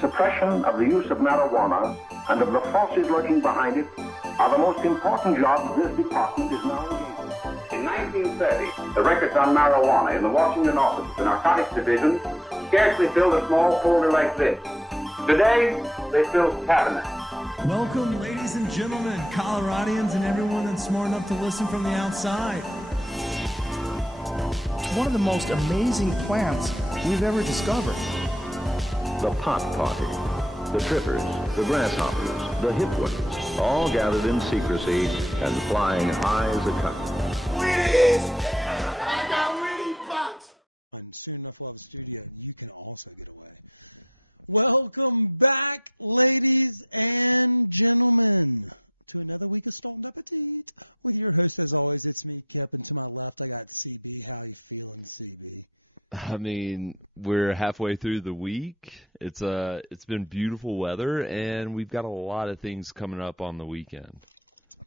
suppression of the use of marijuana and of the forces lurking behind it are the most important jobs this department is now engaged in. In 1930, the records on marijuana in the Washington office of the Narcotics Division scarcely filled a small folder like this. Today, they fill cabinets. Welcome, ladies and gentlemen, Coloradians, and everyone that's smart enough to listen from the outside. It's one of the most amazing plants we've ever discovered. The pot party, the trippers, the grasshoppers, the hip ones, all gathered in secrecy and flying high as a kite. I got Winnie Fox! And soon enough we'll have a studio and you can also get away. Welcome back, ladies and gentlemen, to another week of Stalled Appetit. With your host, as always, it's me, Kip, and to my left I got CB. How you feeling, CB? I mean, we're halfway through the week. It's been beautiful weather, and we've got a lot of things coming up on the weekend.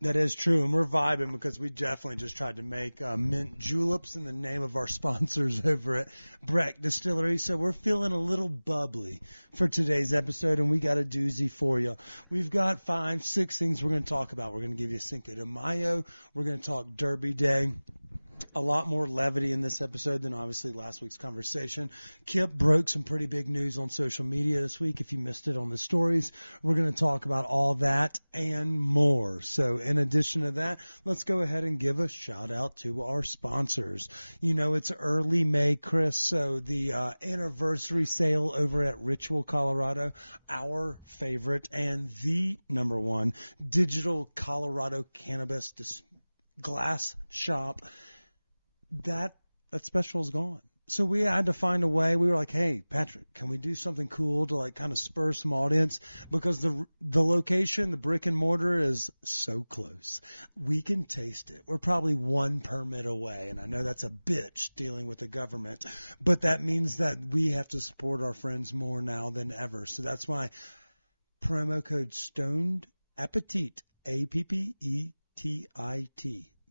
That is true, and we're vibing because we definitely just tried to make mint juleps in the name of our sponsors over at Breck Distillery. So we're feeling a little bubbly for today's episode, and we got a doozy for you. We've got 5-6 things we're going to talk about. We're going to give you a Cinco de Mayo. We're going to talk Derby Day. A lot more levity in this episode than obviously last week's conversation. Kip broke some pretty big news on social media this week. If you missed it on the stories, we're going to talk about all that and more. So in addition to that, let's go ahead and give a shout out to our sponsors. You know, it's early May, Chris, so the anniversary sale over at Ritual, Colorado, our favorite and the number one digital Colorado cannabis glass shop. That special is gone. So we had to find a way. We were like, hey, Patrick, can we do something cool to like kind of spur some audience? Because the location, the brick and mortar is so close. We can taste it. We're probably one permit away. And I know that's a bitch dealing with the government. But that means that we have to support our friends more now than ever. So that's why promo code Stoned Appetit, APPETIT.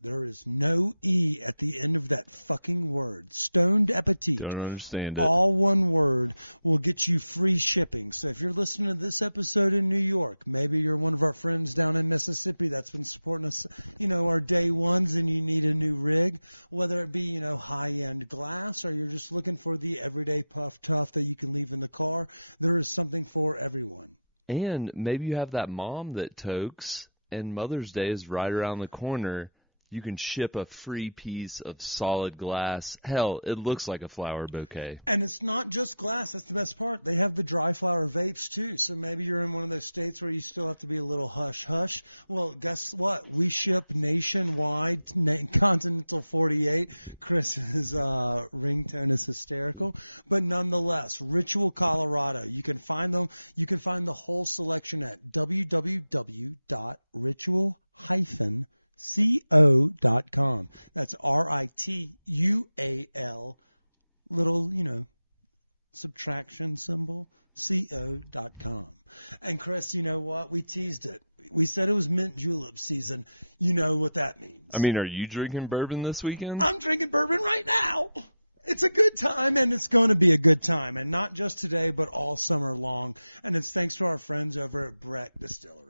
There is no E at the end of that fucking word. Stoned Appetit. Don't understand it. All one word will get you free shipping. So if you're listening to this episode in New York, maybe you're one of our friends down in Mississippi that's been supporting us, you know, our day ones, and you need a new rig, whether it be, you know, high-end glass or you're just looking for the everyday puff tough that you can leave in the car, there is something for everyone. And maybe you have that mom that tokes, and Mother's Day is right around the corner. You can ship a free piece of solid glass. Hell, it looks like a flower bouquet. And it's not just glass. That's the best part. They have the dry flower vapes, too. So maybe you're in one of those states where you still have to be a little hush-hush. Well, guess what? We ship nationwide, Continental 48. Chris's ringtone is hysterical. But nonetheless, Ritual, Colorado. You can find them. You can find the whole selection at www.ritual-co.com. That's RITUAL, little, you know, subtraction symbol, CO.com. And Chris, you know what? We teased it. We said it was mint julep season. You know what that means. I mean, are you drinking bourbon this weekend? I'm drinking bourbon right now. It's a good time, and it's going to be a good time. And not just today, but all summer long. And it's thanks to our friends over at Breck Distillery.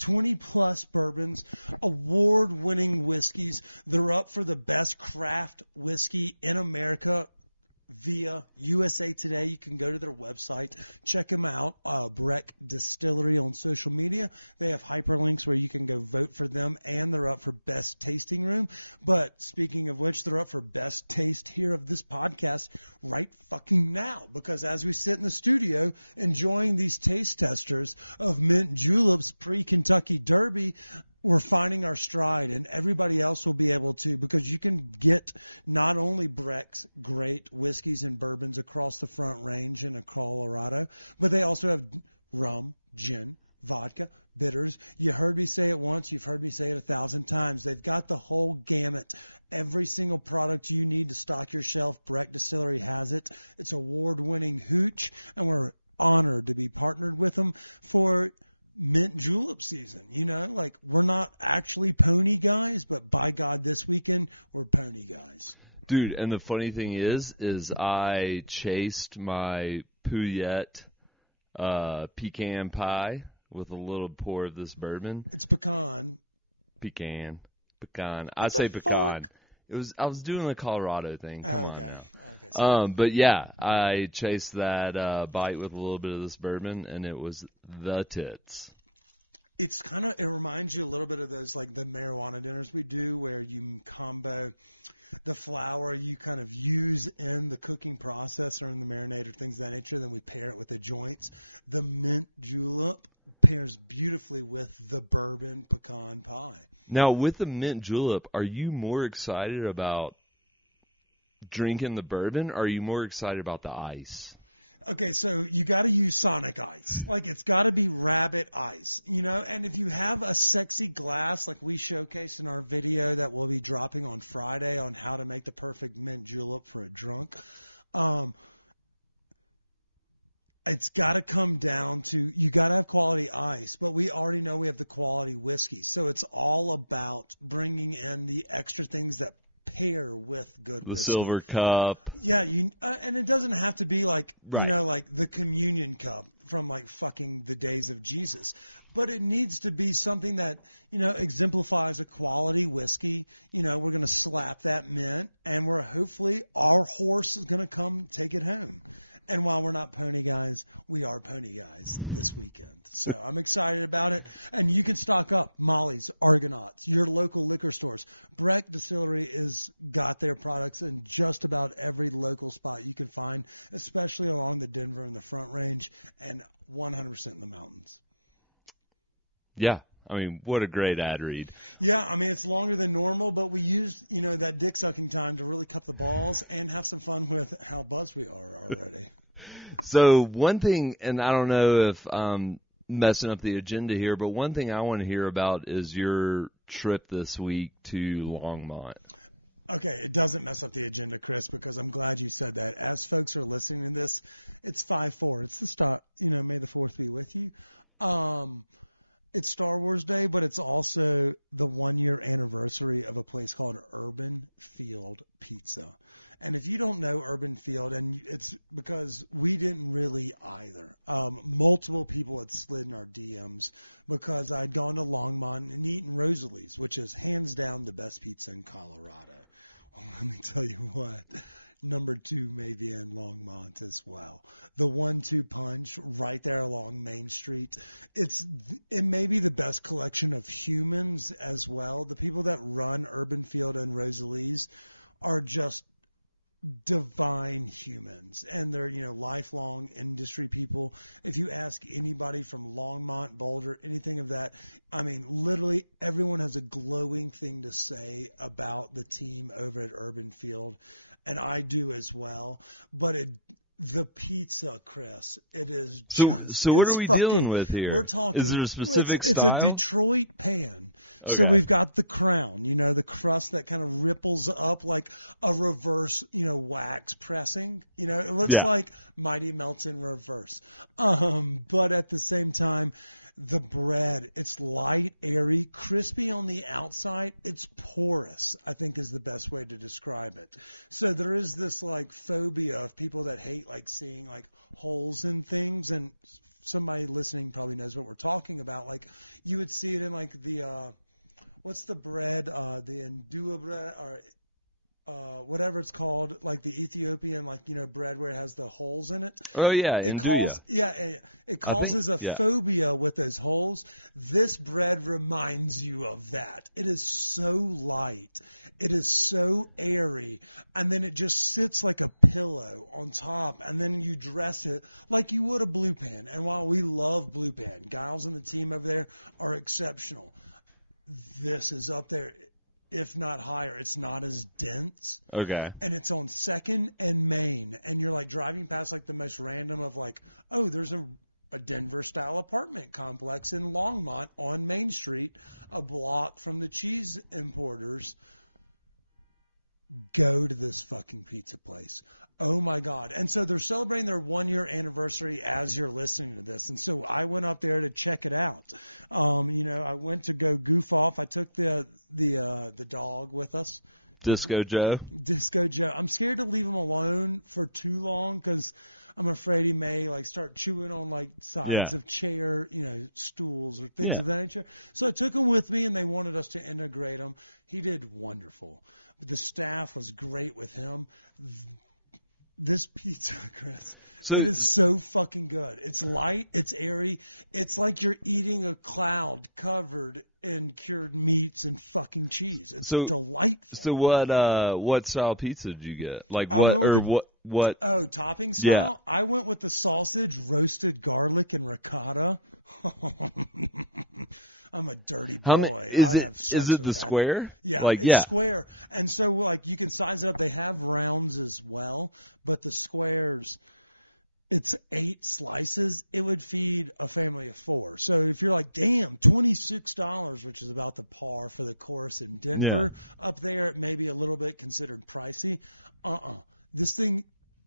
20-plus bourbons, award-winning whiskeys. They're up for the best craft whiskey in America via USA Today. You can go to their website, check them out, Breck Distillery on social media. They have hyperlinks where you can go vote for them, and they're up for best tasting room. But speaking of which, they're up for best taste here of this podcast right fucking now, because as we sit in the studio enjoying these taste testers of mint juleps pre-Kentucky Derby, we're finding our stride, and everybody else will be able to, because you can get not only Breck's great whiskeys and bourbons across the Front Range in Colorado, but they also have rum, gin, vodka, bitters. You heard me say it once. You've heard me say it 1,000 times. They've got the whole gamut. Every single product you need to stock your shelf, Breck Distillery has it. It's award-winning hooch, and we're honored to be partnered with them for mint julep season. You know, like, we're not actually pony guys, but by God, this weekend we're pony guys. Dude, and the funny thing is I chased my Pouillet pecan pie with a little pour of this bourbon. It's pecan. Pecan. I say pecan. Fuck? I was doing the Colorado thing. Come on now. Okay. Sorry. But yeah, I chased that bite with a little bit of this bourbon, and it was the tits. It's it reminds you a little bit of those, like the marijuana dinners we do where you combo the flour you kind of use in the cooking process or in the marinade or things of that nature, then we pair it with the joints. The mint julep pairs beautifully with the bourbon pecan pie. Now, with the mint julep, are you more excited about drinking the bourbon, or are you more excited about the ice? Okay, so you got to use Sonic Ice. Like, it's got to be Rabbit Ice, and if you have a sexy glass, like we showcased in our video that we'll be dropping on Friday on how to make the perfect mint julep for a drunk, it's got to come down to, you got to have quality ice, but we already know we have the quality whiskey. So it's all about bringing in the extra things that pair with good whiskey. The silver cup. Yeah, and it doesn't have to be like, Right. Like the communion cup from like fucking the days of Jesus. But it needs to be something that, exemplifies a quality whiskey. We're going to slap that mint, and hopefully our horse is going to come take it home. And while we're not pony guys, we are pony guys this weekend. So I'm excited about it. And you can stock up Molly's, Argonauts, your local liquor stores. Breck Distillery is got their products in just about every local spot you can find, especially along the Denver and the Front Range, and 100% in the mountains. Yeah. I mean, what a great ad read. Yeah, I mean, it's longer than normal, but we used, that dick-sucking time to really cup the balls and have some fun with how buzzed we are already. So one thing, and I don't know if I'm messing up the agenda here, but one thing I want to hear about is your trip this week to Longmont. Okay, it doesn't mess up the agenda, Chris, because I'm glad you said that. As folks are listening to this, it's 5/4. It's the start, may the 4th be with you. It's Star Wars Day, but it's also the 1-year anniversary of a place called Urban Field Pizza. And if you don't know Urban Field, and it's because we didn't really either. Multiple people had slid in our DMs because I'd gone to Longmont and eaten Rosalie's, which is hands down the best pizza in Colorado. Well, let me tell you what. Number 2 may be in Longmont as well. The 1-2 punch right there along Main Street. It may be the best collection of humans as well. The people that run Urban Field and Rosalie's are just divine humans, and they're lifelong industry people. If you ask anybody from Longmont, Boulder, anything of that, I mean, literally everyone has a glowing thing to say about the team over at Urban Field, and I do as well. But the pizza, Chris, it is just... So what are we dealing with here? We're talking... Is there a specific style? It's a Detroit pan. Okay. So we've got the crown, the crust that kind of ripples up like a reverse, wax pressing. It looks like Mighty Melts in reverse. But at the same time, the bread, it's light, airy, crispy on the outside. It's porous, I think is the best way to describe it. So there is this like phobia of people that hate like seeing like holes in things, and somebody listening probably knows what we're talking about. Like you would see it in like the, what's the bread, the Ndua bread, or whatever it's called, like the Ethiopian, bread where it has the holes in it. Oh yeah, Nduja. It causes a phobia with those holes. This bread reminds you of that. It is so light. It is so airy. And then it just sits like a pillow on top. And then you dress it like you would a blue pan. And while we love blue pan, Giles and the team over there are exceptional. This is up there, if not higher. It's not as dense. Okay. And it's on 2nd and Main. And you're like driving past like the most random of like, oh, there's a Denver style apartment complex in Longmont on Main Street, a block from the cheese importers. Go to this fucking pizza place. Oh my God. And so they're celebrating their 1-year anniversary as you're listening to this. And so I went up there to check it out. I went to go goof off. I took the dog with us. Disco Joe. I'm scared to leave him alone for too long because I'm afraid he may like start chewing on like sides of chair, stools or things of that nature. So I took him with me, and they wanted us to integrate him. He did wonderful. The staff was great with him. This pizza, Chris, it is so fucking good. It's light, it's airy. It's like you're eating a cloud covered in cured meats and fucking cheese. It's delightful. So what style pizza did you get? Like what? Oh, topping style? Yeah. I went with the sausage, roasted garlic, and ricotta. I'm a dirty boy. Is it the square? Yeah, it's square. And so, like, you can size it up. They have rounds as well, but the squares, it's 8 slices. It would feed a family of 4. So if you're like, damn, $26, which is about the par for the course in Denver, up there it may be a little bit considered pricey. This thing,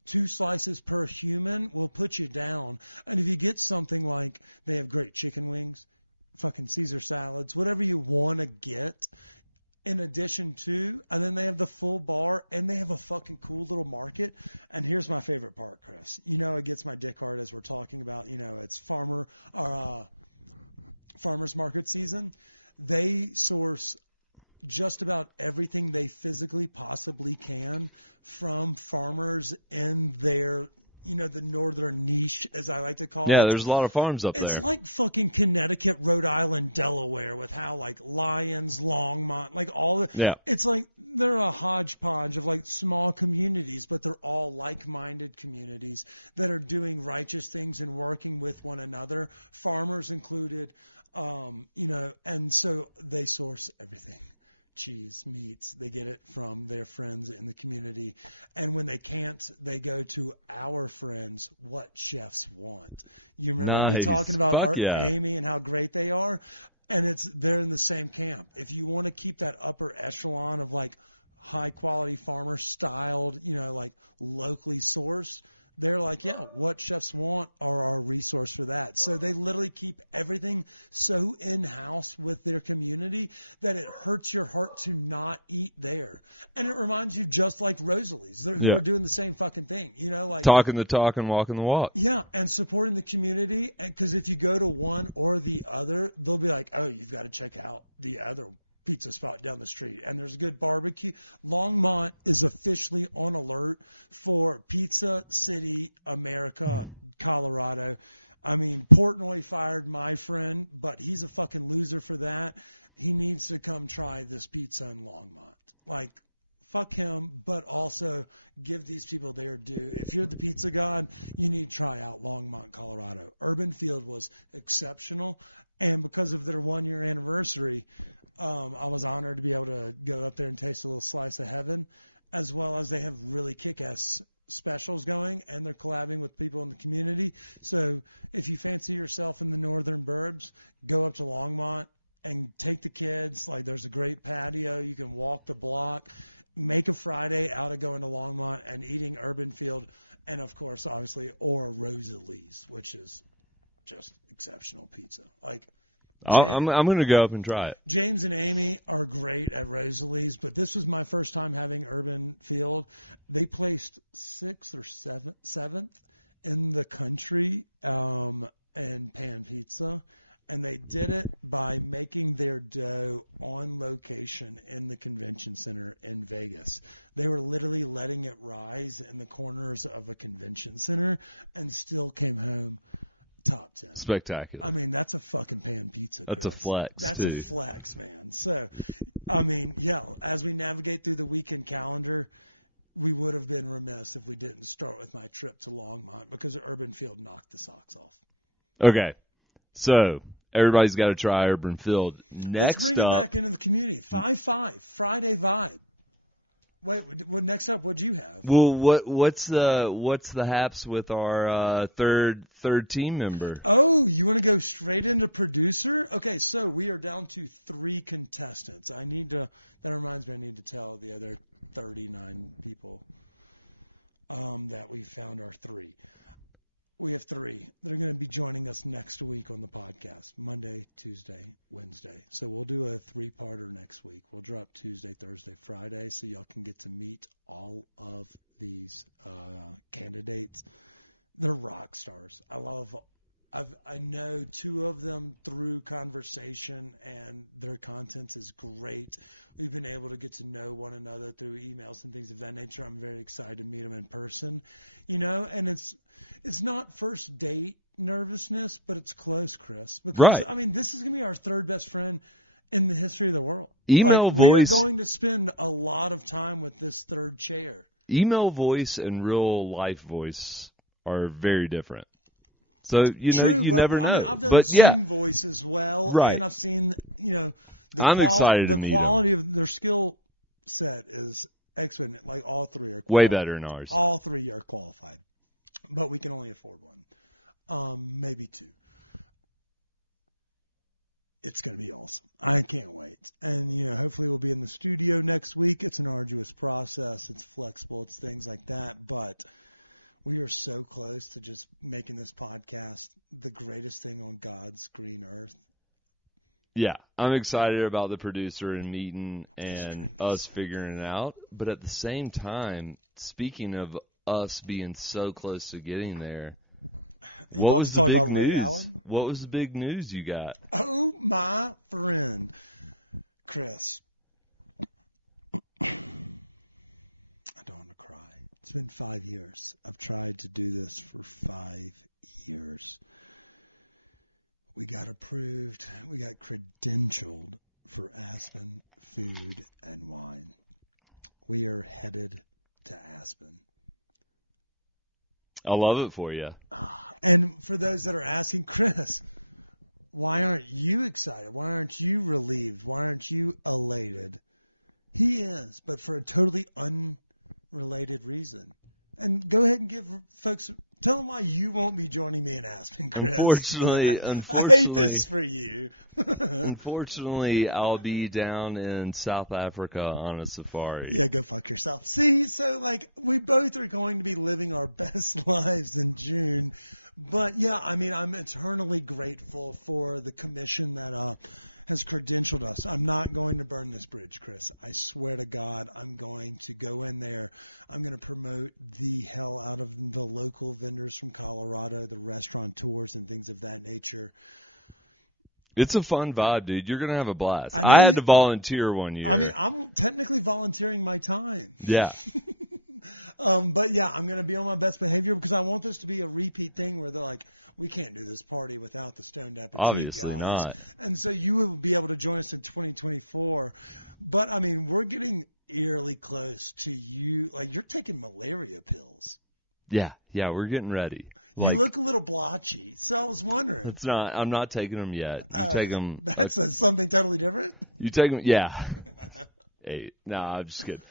2 slices per human will put you down. And if you get something like, they have great chicken wings, fucking Caesar salads, whatever you want to get in addition to, and then they have the full bar, and they have a fucking cool little market. And here's my favorite part, Chris. It gets my dick hard as we're talking about, it's farmers market season. They source just about everything they physically possibly can from farmers in their the northern niche, as I like to call it. Yeah, there's a lot of farms up there. It's like fucking Connecticut, Rhode Island, Delaware, with how like Lyons, Longmont, like all the. Yeah. It's like they're a hodgepodge of like small communities, but they're all like-minded communities that are doing righteous things and working with one another. Farmers included, and so they source everything. Cheese, meats, they get it from their friends in the community. And when they can't, they go to our friends, What Chefs Want. You remember me talking about Amy and how great they are? And they're in the same camp. If you want to keep that upper echelon of like high quality farmer styled, like locally sourced, they're like, What Chefs Want are our resource for that. So they literally keep everything so in-house with their community that it hurts your heart to not eat there. And it reminds you just like Rosalie's, who are doing the same fucking thing, like talking the talk and walking the walk. Yeah, and supporting the community. Because if you go to one or the other, they'll be like, oh, you've got to check out the other pizza spot down the street, and there's good barbecue. Longmont is officially on alert for Pizza City, America, Colorado. I mean, Portnoy fired my friend, but he's a fucking loser for that. He needs to come try this pizza in Longmont. Like, fuck him, but also give these people their due. If you're the pizza god, you need to try out Longmont, Colorado. Urban Field was exceptional, and because of their 1-year anniversary, I was honored to be able to go up there and taste a little slice of heaven, as well as they have really kick-ass specials going, and they're collabing with people in the community. So if you fancy yourself in the northern burbs, go up to Longmont and take the kids. Like, there's a great patio. You can walk the block. Make a Friday out of going to Longmont and eating Urban Field, and, of course, obviously, or Rosalie's, which is just exceptional pizza. Like, I'm going to go up and try it. James and Amy are great at Rosalie's, but this was my first time having Urban Field. They placed 6th or 7th in the country in pan pizza, and they did it by making their dough on location in the convention center in Vegas. They were literally letting it rise in the corners of a convention center and still came home top 10. Spectacular. I mean, that's a fucking pan pizza, Chris. That's a flex, That's a flex, man. So, I mean, as we navigate through the weekend calendar, we would have been remiss if we didn't start with my trip to Longmont, because Urban Field knocked the socks off. Okay. So, everybody's got to try Urban Field. Let's bring it back into the community. 5-5, Friday vibe. Wait, next up, what'd you have? Well, what's the haps with our third team member? Oh, you want to go straight into producer? Okay, so we are down to 3 contestants. That reminds me, I need to tell the other 39 people that we found our 3. We have 3 that are going to be joining us next week on the podcast, Monday, Tuesday, Wednesday. So we'll do a 3-parter next week. We'll drop Tuesday, Thursday, Friday, so y'all can get to meet all of these candidates they're rock stars. I know two of them through conversation, and their content is great. We've been able to get to know one another through emails and things of that nature. I'm very excited to meet them in person, and it's not first date nervousness, but it's close, Chris. Because, right. I mean, this is going to be our third best friend in the history of the world. Email voice. We're going to spend a lot of time with this third chair. Email voice and real life voice are very different. So, True, you but, never know. I mean, I've done but Zoom voice as well, right. And I've seen, I'm excited to meet the quality of their skill set is excellent. Like all three are way better than ours. All three are qualified, but we can only afford one, maybe two. It's going to be awesome. I can't wait. And, hopefully we'll be in the studio next week. It's an arduous process. It's flexible. It's things like that, but we are so close to just making this podcast the greatest thing on God's green earth. Yeah, I'm excited about the producer and meeting and us figuring it out. But at the same time, speaking of us being so close to getting there, what was the big news? What was the big news you got? Oh, my friend, Chris. It's been 5 years. I've tried to do this for 5 years. We got approved. We got credentialed for Aspen Food and Wine. We are headed to Aspen. I love it for you. And for those that are asking, Chris, why aren't you excited? Why aren't you relieved? Why aren't you elated? He is, but for a totally unrelated reason. And go ahead and tell them why you won't be joining me in Aspen, Chris. Unfortunately, I hate this for you. Unfortunately, I'll be down in South Africa on a safari. Yeah, go fuck yourself. See, so we both are going to be living our best lives in June. But yeah, I mean, I'm eternally grateful for the commission that has credentialed us. I'm not going to burn this bridge, Chris. I swear to God, I'm going to go in there. I'm going to promote the hell out of the local vendors from Colorado, the restaurateurs and things of that nature. It's a fun vibe, dude. You're going to have a blast. I had to volunteer one year. I mean, I'm technically volunteering my time. Yeah. But yeah, I'm going to be on my best behavior because I want this to be a repeat thing where they're like, we can't do this party without the Stoned Appetit Obviously guys. not. And so you will be able to join us in 2024. But I mean, we're getting eerily close to you. Like, you're taking malaria pills. Yeah, we're getting ready. You look a little blotchy, so I was wondering. It's not. I'm not taking them yet. You take them. That's something totally different? You take them. Yeah. Hey, I'm just kidding.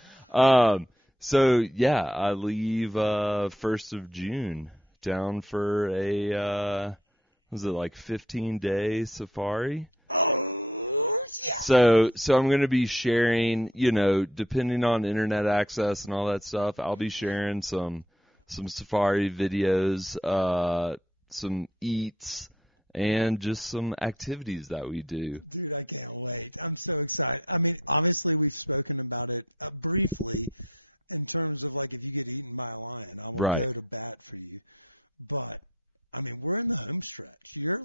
So yeah, I leave 1st of June down for a 15-day safari. Oh yeah. So I'm going to be sharing, depending on internet access and all that stuff, I'll be sharing some safari videos, some eats, and just some activities that we do. Dude, I can't wait. I'm so excited. I mean, obviously we've spoken about it briefly in terms of if you get eaten by a lion, I will go to bat for you. But, I mean, we're in the home stretch. You're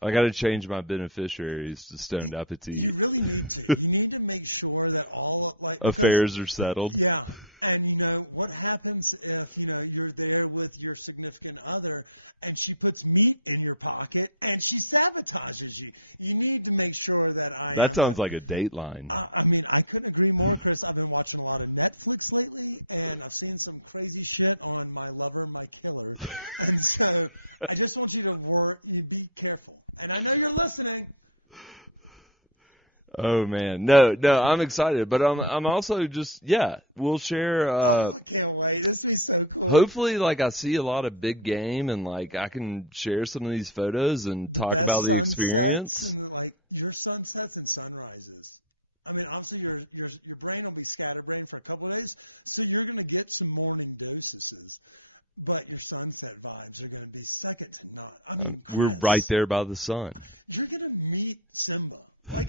I got to change my beneficiaries to Stoned Appetit. You really need to. You need to make sure that all affairs are settled. Yeah. And, what happens if, you're there with your significant other and she puts meat in your pocket and she sabotages you? You need to make sure that That sounds like a Dateline. I mean, I couldn't agree more, Chris. I've been watching a lot of Netflix lately, and I've seen some crazy shit on My Lover, My Killer. And so I just want you to be careful. And I know you're listening. Oh man, no, I'm excited, but I'm also just we'll share. I can't wait. This will be so cool. Hopefully, I see a lot of big game, and I can share some of these photos and talk about the experience and your sunsets and sunrises. I mean, obviously your brain will be scatterbrained for a couple of days, so you're going to get some morning doses. But your sunset vibes are going to be second to none. I mean, Chris, we're right there by the sun. You're going to meet Simba.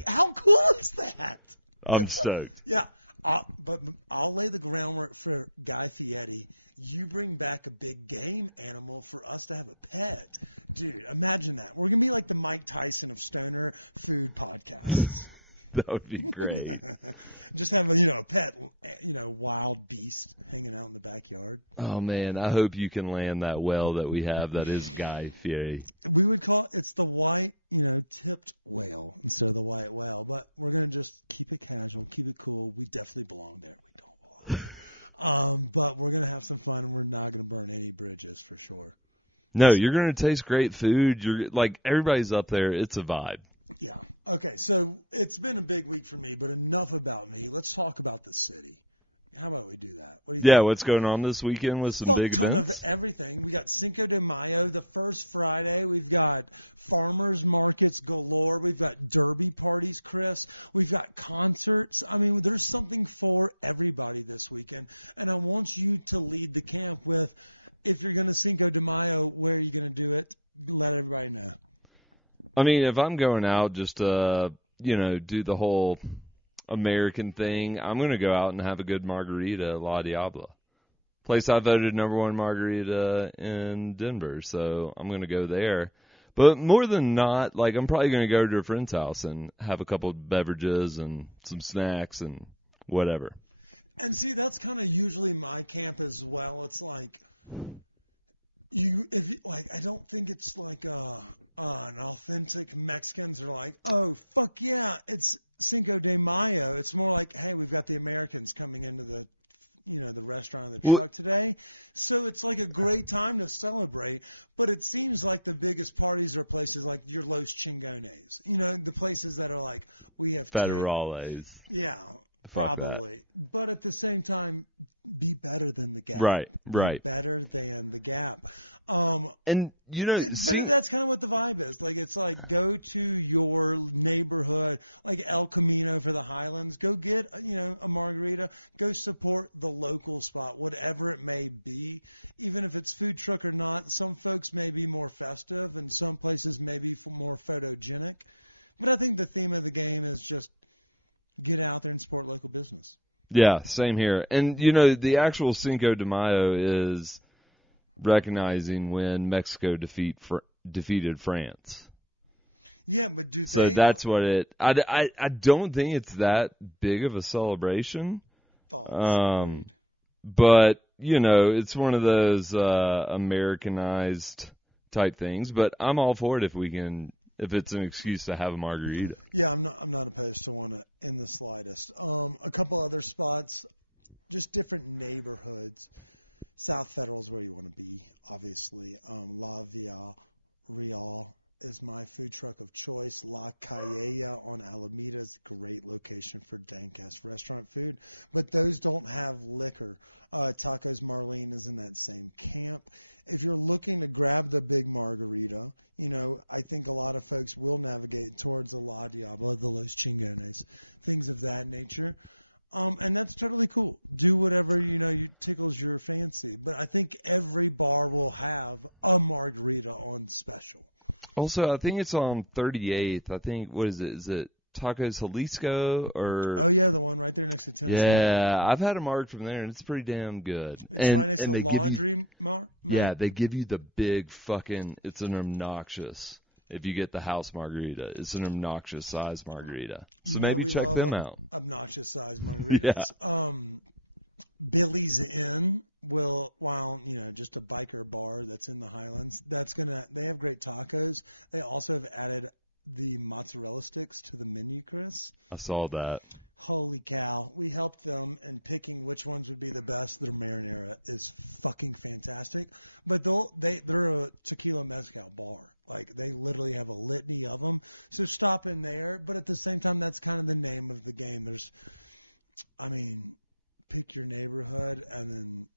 How cool is that? I'm stoked. Yeah. But I'll lay the groundwork for Guy Fieri. You bring back a big game animal for us to have a pet. Dude, imagine that. We're going to be like the Mike Tyson of stoner food podcasts. That would be great. Just have a pet, wild beast hanging out in the backyard. Oh, man, I hope you can land that whale that we have that is Guy Fieri. We would call it's the white, tipped whale instead of the white whale. But we're going to just keep it casual, keep it cool. We definitely belong there. We don't belong. But we're going to have some fun, and we're not going to burn any bridges for sure. No, you're going to taste great food. You're like, everybody's up there. It's a vibe. Yeah. Okay, so it's been a big week for me, but enough about me. Let's talk about the city. How about we do that? What do you think? What's going on this weekend with some big ton events? Of everything. We got Cinco de Mayo, the first Friday. We've got farmers markets galore. We've got derby parties, Chris. We've got concerts. I mean, there's something for everybody this weekend. And I want you to lead the camp with, if you're going to Cinco de Mayo, where are you going to do it? Let everybody know. I mean, if I'm going out just to, do the whole American thing, I'm going to go out and have a good margarita at La Diabla. Place I voted #1 margarita in Denver, so I'm going to go there. But more than not, like, I'm probably going to go to a friend's house and have a couple of beverages and some snacks and whatever. And see, that's kind of usually my camp as well. It's like... I don't think it's like an authentic Mexicans are like, oh, fuck yeah, it's Cinco de Mayo. It's more like, hey, we've got the Americans coming into the, the restaurant or the truck today. So it's like a great time to celebrate. But it seems like the biggest parties are places like your Los Chingones. The places that are like, we have Federales. Yeah. Probably. But at the same time, be better than the Gap. Right. Be better than the Gap. But that's kind of what the vibe is. Like, it's like, go to your neighborhood, like El Camino for the Highlands. Go get, a margarita. Go support the local spot, whatever it may be. Even if it's food truck or not, some folks may be more festive and some places may be more photogenic. But I think the theme of the game is just get out there and support local business. Yeah, same here. And, the actual Cinco de Mayo is recognizing when Mexico defeated France. Yeah, but do they... So that's what it... I don't think it's that big of a celebration. Agreed. But, it's one of those Americanized type things. But I'm all for it if it's an excuse to have a margarita. Yeah, I'm not opposed to one in the slightest. A couple other spots, just different neighborhoods. South Federal is where you want to be, obviously. La Villa Real is my food truck of choice. La Calleja on Alameda is a great location for dank-ass restaurant food. But those don't have liquor. Tacos Marlene is in that same camp. If you're looking to grab the big margarita, I think a lot of folks will navigate towards the La Diabla, the Los Chingones, things of that nature. And that's totally cool. Do whatever, you tickles your fancy. But I think every bar will have a margarita on special. Also, I think it's on 38th. I think, what is it? Is it Tacos Jalisco or? Oh yeah, the one right there next to Tennessee. Yeah, I've had a marg from there, and it's pretty damn good. It's right next to the laundry mart. Yeah, they give you the big fucking. It's an obnoxious. If you get the house margarita, it's an obnoxious size margarita. So maybe check them out. Obnoxious size margaritas. Yeah. Billy's Inn will, just a biker bar that's in the Highlands. They have great tacos. They also have added the mozzarella sticks to the menu, Chris. I saw that. Holy cow. We helped them in picking which ones would be the best. Their marinara is fucking fantastic. But they're a tequila mezcal bar. Like, they literally have a litany of them. So stop in there. But at the same time, that's kind of the name of the game. Pick your neighborhood, and then,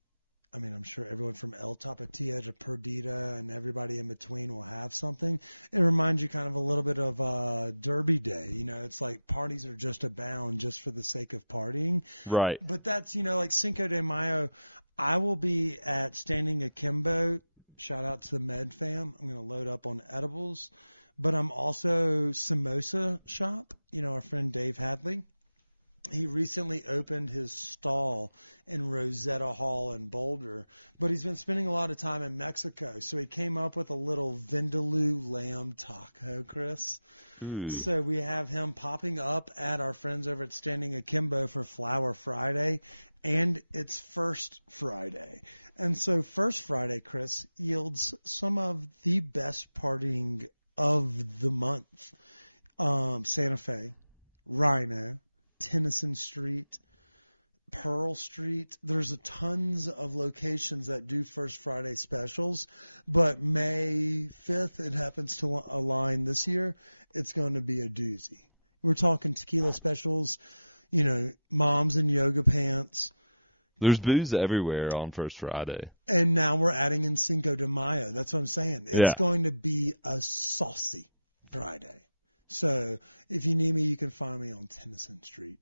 I'm sure everyone from El Tapatio to Perdita and everybody in between will have something. It reminds you kind of a little bit of Derby Day. It's like parties are just abound just for the sake of partying. Right. But that's, like Cinco de Mayo. I will be at Standing Akimbo. Shout out to the Med fam. I'm going to load up on edibles. But I'm also Samosa Shop, our friend Dave Hadley. He recently opened his stall in Rosetta Hall in Boulder, but he's been spending a lot of time in Mexico. So he came up with a little Vindaloo lamb taco, Chris. Ooh. So we have him popping up at our friends over at Standing Akimbo for Flower Friday, and it's First Friday. And so First Friday, Chris, yields some of the best partying of the month. Santa Fe, Rhino, Tennyson Street, Pearl Street. There's tons of locations that do First Friday specials, but May 5th, it happens to align this year. It's going to be a doozy. We're talking tequila specials, moms in yoga pants. There's booze everywhere on First Friday. And now we're adding in Cinco de Mayo. That's what I'm saying. It's going to be a saucy Friday. So if you need me, you can find me on Tennyson Street.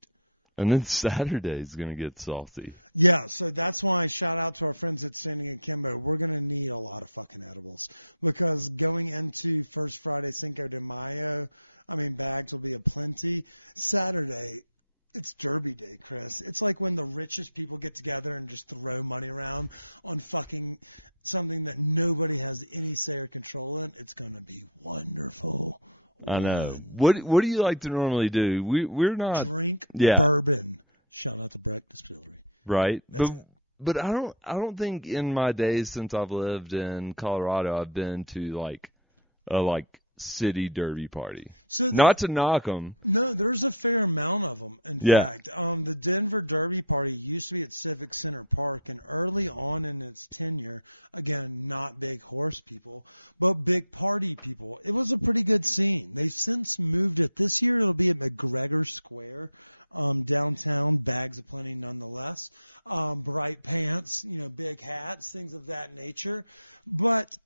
And then Saturday's going to get salty. Yeah, so that's why shout out to our friends at Standing Akimbo. We're going to need a lot of fucking edibles because going into First Friday, Cinco de Mayo, bags will be aplenty. Saturday, it's Derby Day, Chris. It's like when the richest people get together and just throw money around on fucking something that nobody has any say or control in. It's going to be wonderful. I know. What do you like to normally do? We're not drink bourbon. Shout out to Breck Distillery. Right. That's but I don't think in my days since I've lived in Colorado I've been to a city derby party. So not to knock them. No, there's a fair amount of them. In fact, the Denver Derby Party used to be at Civic Center Park, and early on in its tenure, again, not big horse people, but big party people. It was a pretty good scene. They've since moved it. This year it'll be at McGregor Square, downtown. Bags aplenty nonetheless. Bright pants, big hats, things of that nature. But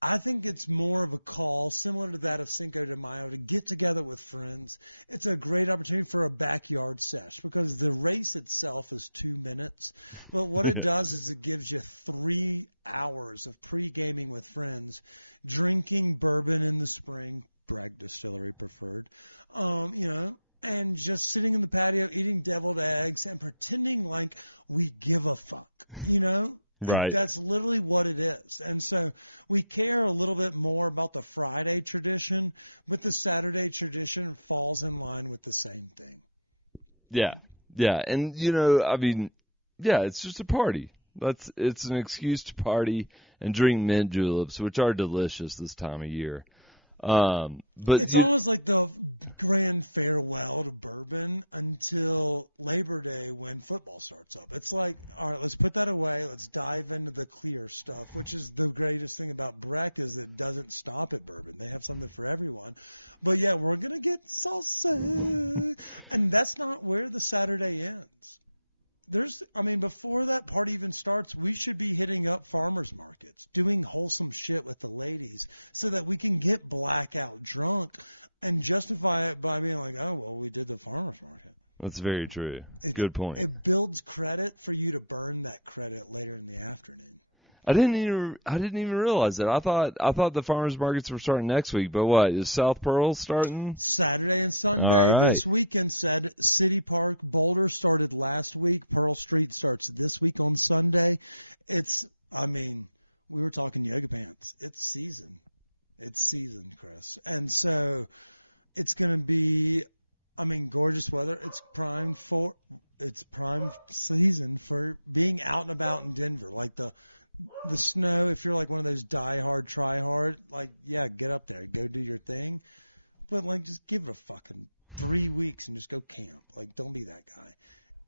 I think it's more of a call, similar to that of Cinco de Mayo, to get together with friends. It's a great opportunity for a backyard sesh because the race itself is 2 minutes. But what it does is it gives you 3 hours of pre-gaming with friends, drinking bourbon in the spring, Bragg Distillery preferred, and just sitting in the patio, eating deviled eggs and pretending like we give a fuck, Right. That's literally what it is. And so we care a little bit more about the Friday tradition, but the Saturday tradition falls in line with the same thing. Yeah. Yeah. And, it's just a party. It's an excuse to party and drink mint juleps, which are delicious this time of year. But it's almost like the grand farewell to bourbon until Labor Day when football starts up. It's like, all right, let's put that away. Let's dive into the clear stuff, which is the greatest thing about Breck is it doesn't stop at bourbon. They have something for everyone. But yeah, we're going to get salsa. And that's not where the Saturday ends. Before that party even starts, we should be hitting up farmers markets, doing wholesome shit with the ladies so that we can get blackout drunk and justify it by being like, oh, well, we did the farmers market. That's very true. Good point. It builds credit for you to burn that credit later in the afternoon. I didn't even realize that. I thought the farmers markets were starting next week, but what, is South Pearl starting? Saturday and Sunday. Right. This weekend said City Park. Boulder started last week. Pearl Street starts this week on Sunday. We were talking yoga pants. It's season. It's season, Chris. And so it's going to be, gorgeous weather. It's prime season for being out and about in Denver. Like the snow, if you're like one of those die hard, try hard, get up there, go do your thing. But just give it a fucking 3 weeks and just go camp. Don't be that guy.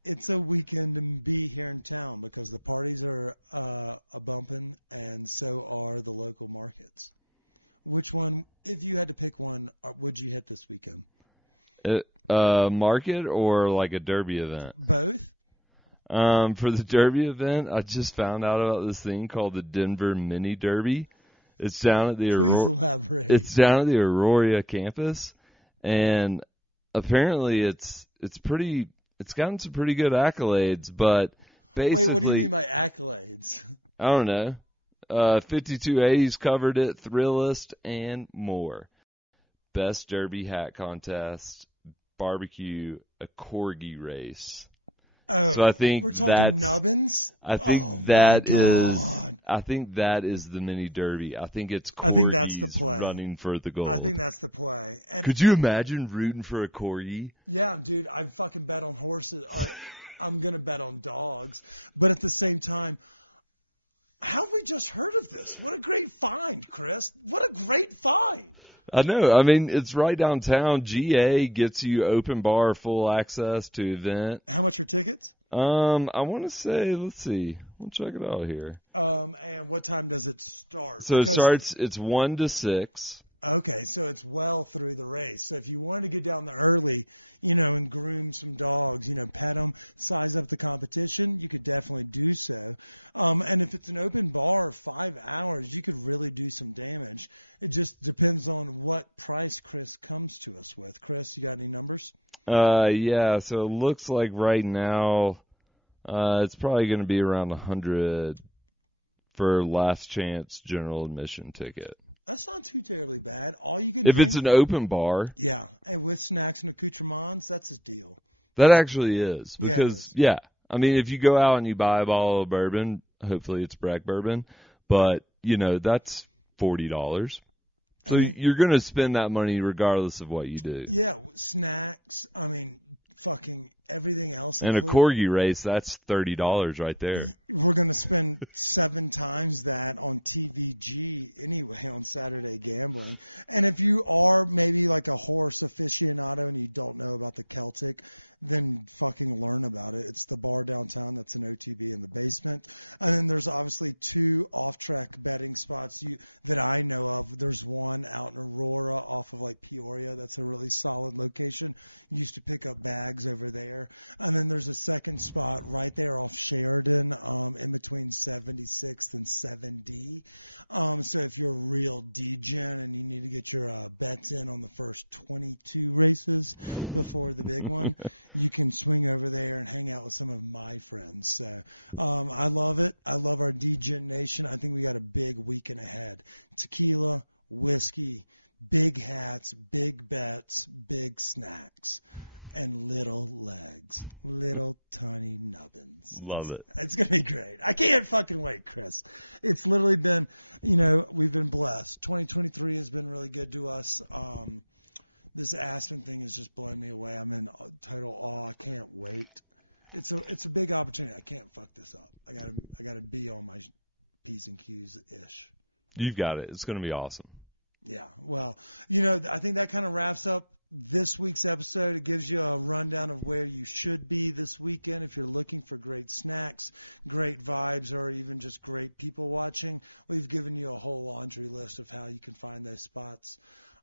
It's a weekend to be here in town because the parties are a bumping and so are the local markets. Which one, if you had to pick one, would you hit this weekend? Market or like a derby event? Both. For the derby event, I just found out about this thing called the Denver Mini Derby. It's down at the Aurora campus, and apparently it's gotten some pretty good accolades. But basically, wait, what do you mean by accolades? I don't know. 5280's covered it, Thrillist, and more. Best Derby hat contest, barbecue a corgi race. Oh, So I think we're talking nubbins. I think I think that is the mini derby. I think it's corgis I think that's the play. Running for the gold. I think that's the play. And could you imagine rooting for a corgi? yeah, dude, I fucking bet on horses. I'm gonna bet on dogs. But at the same time, how have we just heard of this? What a great find, Chris. What a great find. I know. I mean, it's right downtown. GA gets you open bar, full access to event. How much are tickets? I want to say, let's see. We'll check it out here. And what time does it start? So it starts, it's 1 to 6. Okay, so it's well through the race. So if you wanted to get down there early, and groom some dogs, pet them, size up the competition, you could definitely do so. And if it's an open bar, 5 hours, you could really do some damage. It just depends on what price Chris comes to us with. Chris, you got any numbers? Yeah, so it looks like right now, it's probably going to be around 100 for last chance general admission ticket. That's not too terribly bad. All you can if drink, it's an open bar. Yeah, and with snacks and accoutrements, that's a deal. That actually is. Because, yeah, I mean, if you go out and you buy a bottle of bourbon, hopefully it's Breck bourbon, but, that's $40. So you're going to spend that money regardless of what you do. Yeah, snacks, fucking everything else. And a corgi race, that's $30 right there. We're going to spend 7 times that on TVG anyway on Saturday gambling. And if you are maybe like a horse aficionado and you don't know about the Celtic, then fucking learn about it. It's the bar downtown that's an OTB in the basement. And then there's obviously 2 off-track betting spots that I know of. There's one out in Aurora off of like Peoria. That's a really solid location. Used to pick up bags over there. And then there's a second spot right there off Sheridan, in between 76th and 7D. So if you're a real degen and you need to get your bets in on the first 22 races before the big one, you can swing over there and hang out with some of my friends. So I love it. I love our degen nation. I think we got a big weekend ahead. Tequila, whiskey, big hats, big bets, big snacks. And little legs. Little tiny nubbins. Love it. It's going to be great. I can't fucking wait, Chris. It's literally been, we've been blessed. 2023 has been really good to us. This Aspen thing has just blown me away. I'm in total awe. I can't wait. It's a big opportunity. I can't fuck this up. I gotta be on my P's and Q's ish. You've got it. It's going to be awesome. Yeah. Well, I think that kind of wraps up this week's episode. It gives you a rundown of where you should be this weekend if you're looking for great snacks, great vibes, or even just great people watching. We've given you a whole laundry list of how you can find those spots.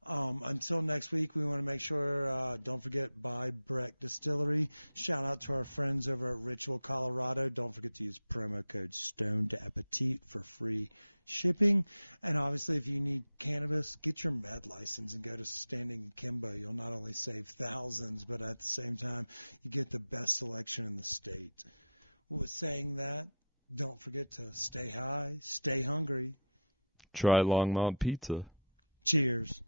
Until next week, we want to make sure, don't forget, buy Breck Distillery. Shout out to our friends over at Ritual, Colorado. Don't forget to use promo code Stone to Appetit for free shipping. And obviously, if you need cannabis, get your med license and go to Standing Akimbo. You'll not only save thousands, but at the same time, you get the best selection in the state. With saying that, don't forget to stay high, stay hungry. Try Longmont Pizza. Cheers.